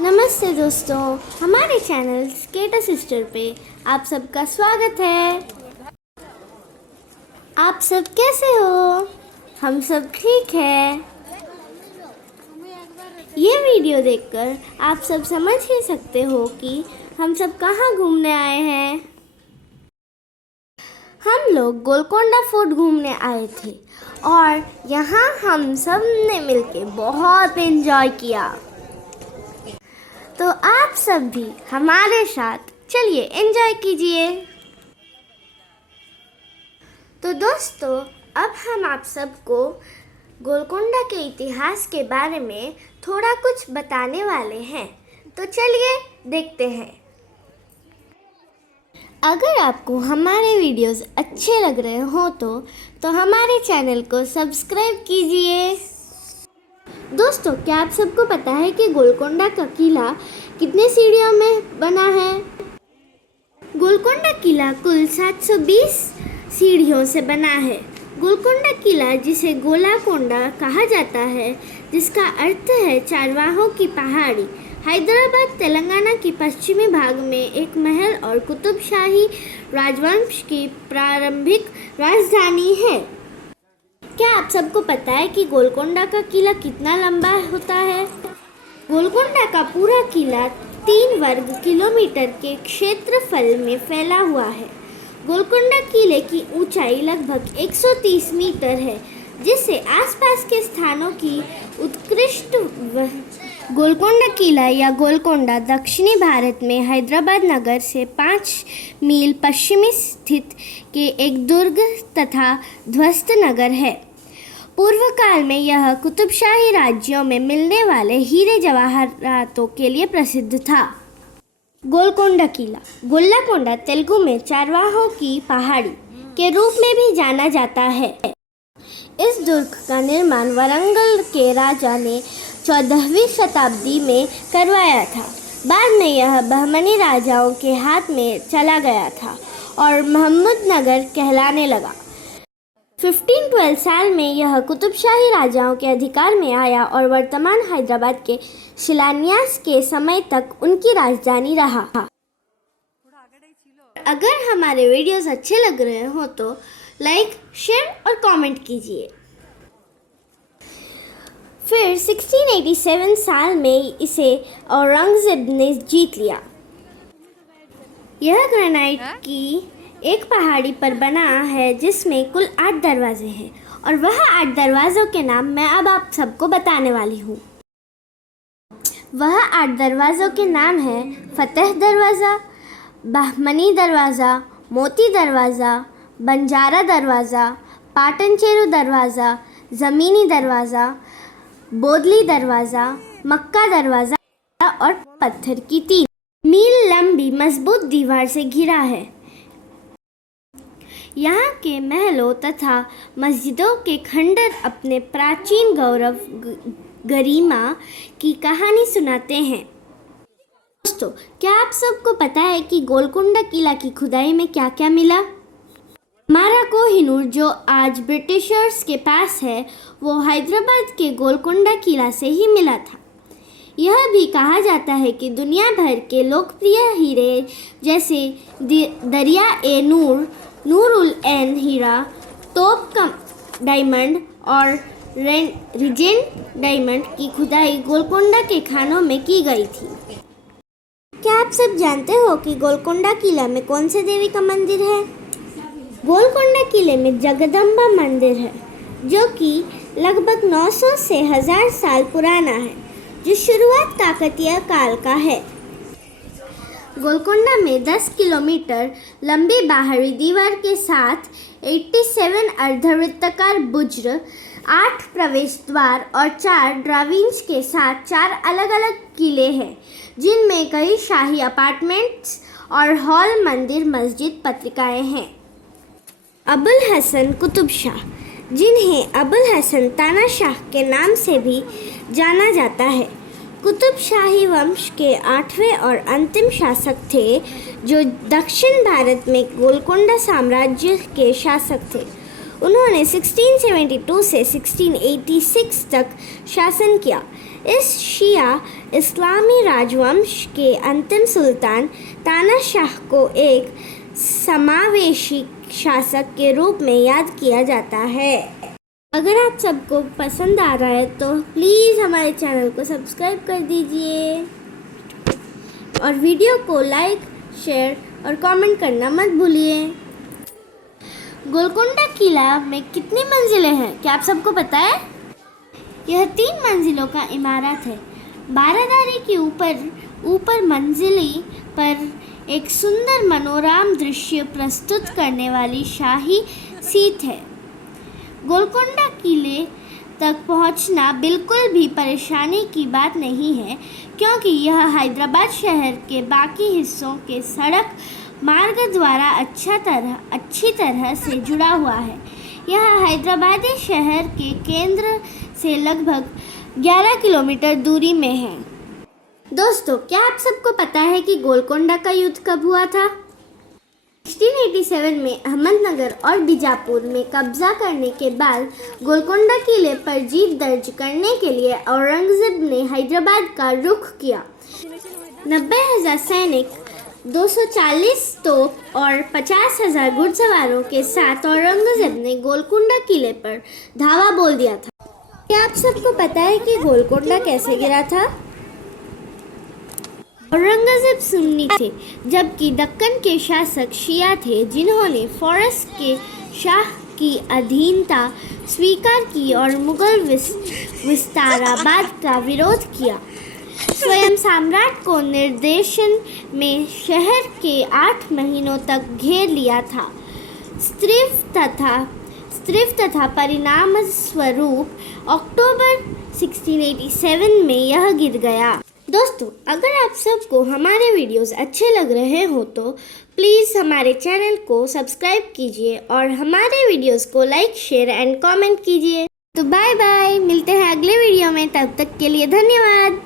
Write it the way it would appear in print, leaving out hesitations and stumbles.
नमस्ते दोस्तों, हमारे चैनल स्केटर सिस्टर पे आप सबका स्वागत है। आप सब कैसे हो? हम सब ठीक है। ये वीडियो देखकर आप सब समझ ही सकते हो कि हम सब कहाँ घूमने आए हैं। हम लोग गोलकोंडा फोर्ट घूमने आए थे और यहाँ हम सब ने मिलके बहुत एंजॉय किया। तो आप सब भी हमारे साथ चलिए एंजॉय कीजिए। तो दोस्तों, अब हम आप सबको गोलकोंडा के इतिहास के बारे में थोड़ा कुछ बताने वाले हैं। तो चलिए देखते हैं। अगर आपको हमारे वीडियोस अच्छे लग रहे हो तो हमारे चैनल को सब्सक्राइब कीजिए। दोस्तों, क्या आप सबको पता है कि गोलकोंडा का किला कितने सीढ़ियों में बना है? गोलकोंडा किला कुल 720 सीढ़ियों से बना है। गोलकोंडा किला, जिसे गोलाकोंडा कहा जाता है, जिसका अर्थ है चारवाहों की पहाड़ी, हैदराबाद तेलंगाना के पश्चिमी भाग में एक महल और कुतुबशाही राजवंश की प्रारंभिक राजधानी है। क्या आप सबको पता है कि गोलकोंडा का किला कितना लंबा होता है? गोलकोंडा का पूरा किला 3 वर्ग किलोमीटर के क्षेत्रफल में फैला हुआ है। गोलकोंडा किले की ऊंचाई लगभग 130 मीटर है, जिससे आसपास के स्थानों की उत्कृष्ट गोलकोंडा किला या गोलकोंडा दक्षिणी भारत में हैदराबाद नगर से 5 मील पश्चिमी स्थित के एक दुर्ग तथा ध्वस्त नगर है। पूर्व काल में यह कुतुबशाही राज्यों में मिलने वाले हीरे जवाहरातों के लिए प्रसिद्ध था। गोलकोंडा किला गोल्लाकोंडा तेलुगु में चारवाहों की पहाड़ी के रूप में भी जाना जाता है। इस दुर्ग का निर्माण वरंगल के राजा ने 14वीं शताब्दी में करवाया था। बाद में यह बहमनी राजाओं के हाथ में चला गया था और महमूदनगर कहलाने लगा। 1512 साल में यह कुतुबशाही राजाओं के अधिकार में आया और वर्तमान हैदराबाद के शिलान्यास के समय तक उनकी राजधानी रहा। अगर हमारे वीडियोस अच्छे लग रहे हो तो लाइक, शेयर और कमेंट कीजिए। फिर 1687 साल में इसे औरंगजेब ने जीत लिया। यह ग्रेनाइट की एक पहाड़ी पर बना है, जिसमें कुल 8 दरवाजे हैं और वह 8 दरवाज़ों के नाम मैं अब आप सबको बताने वाली हूँ। वह 8 दरवाज़ों के नाम हैं फतेह दरवाज़ा, बहमनी दरवाज़ा, मोती दरवाज़ा, बंजारा दरवाज़ा, पाटनचेरू दरवाज़ा, ज़मीनी दरवाज़ा, बोदली दरवाज़ा, मक्का दरवाज़ा और पत्थर की 3 मील लंबी मजबूत दीवार से घिरा है। यहाँ के महलों तथा मस्जिदों के खंडर अपने प्राचीन गौरव गरिमा की कहानी सुनाते हैं। दोस्तों, क्या आप सबको पता है कि गोलकोंडा किला की खुदाई में क्या क्या मिला? हमारा कोहिनूर, जो आज ब्रिटिशर्स के पास है, वो हैदराबाद के गोलकोंडा किला से ही मिला था। यह भी कहा जाता है कि दुनिया भर के लोकप्रिय हीरे जैसे दरिया ए नूर, नूरुल एन हीरा, टॉप डायमंड और रिजेंट डायमंड की खुदाई गोलकोंडा के खानों में की गई थी। क्या आप सब जानते हो कि गोलकोंडा किला में कौन से देवी का मंदिर है? गोलकोंडा किले में जगदम्बा मंदिर है, जो कि लगभग 900 से 1000 साल पुराना है, जो शुरुआत काकतीय काल का है। गोलकोंडा में 10 किलोमीटर लंबी बाहरी दीवार के साथ 87 अर्धवृत्ताकार बुर्ज, 8 प्रवेश द्वार और 4 ड्राविंग्स के साथ 4 अलग अलग किले हैं, जिनमें कई शाही अपार्टमेंट्स और हॉल, मंदिर, मस्जिद, पत्रिकाएं हैं। अबुल हसन कुतुब शाह, जिन्हें अबुल हसन तानाशाह के नाम से भी जाना जाता है, कुतुब शाही वंश के 8वें और अंतिम शासक थे, जो दक्षिण भारत में गोलकोंडा साम्राज्य के शासक थे। उन्होंने 1672 से 1686 तक शासन किया। इस शिया इस्लामी राजवंश के अंतिम सुल्तान तानाशाह को एक समावेशी शासक के रूप में याद किया जाता है। अगर आप सबको पसंद आ रहा है तो प्लीज़ हमारे चैनल को सब्सक्राइब कर दीजिए और वीडियो को लाइक, शेयर और कमेंट करना मत भूलिए। गोलकोंडा किला में कितनी मंजिलें हैं, क्या आप सबको पता है? यह 3 मंजिलों का इमारत है। बारादारी के ऊपर मंजिली पर एक सुंदर मनोरम दृश्य प्रस्तुत करने वाली शाही सीट है। गोलकोंडा किले तक पहुंचना बिल्कुल भी परेशानी की बात नहीं है, क्योंकि यह हैदराबाद शहर के बाकी हिस्सों के सड़क मार्ग द्वारा अच्छी तरह से जुड़ा हुआ है। यह हैदराबादी शहर के केंद्र से लगभग 11 किलोमीटर दूरी में है। दोस्तों, क्या आप सबको पता है कि गोलकोंडा का युद्ध कब हुआ था? 1687 में अहमदनगर और बीजापुर में कब्जा करने के बाद गोलकोंडा किले पर जीत दर्ज करने के लिए औरंगजेब ने हैदराबाद का रुख किया। 90,000 सैनिक, 240 तोप और 50,000 घुड़सवारों के साथ औरंगजेब ने गोलकोंडा किले पर धावा बोल दिया था। क्या आप सबको पता है कि गोलकोंडा कैसे गिरा था? औरंगजेब सुन्नी थे, जबकि दक्कन के शासक शिया थे, जिन्होंने फ़ारस के शाह की अधीनता स्वीकार की और मुगल विस्ताराबाद का विरोध किया। स्वयं सम्राट को निर्देशन में शहर के 8 महीनों तक घेर लिया था। स्त्रीफ तथा परिणाम स्वरूप अक्टूबर 1687 में यह गिर गया। दोस्तों, अगर आप सबको हमारे वीडियोस अच्छे लग रहे हो तो प्लीज़ हमारे चैनल को सब्सक्राइब कीजिए और हमारे वीडियोस को लाइक, शेयर एंड कमेंट कीजिए। तो बाय बाय, मिलते हैं अगले वीडियो में, तब तक के लिए धन्यवाद।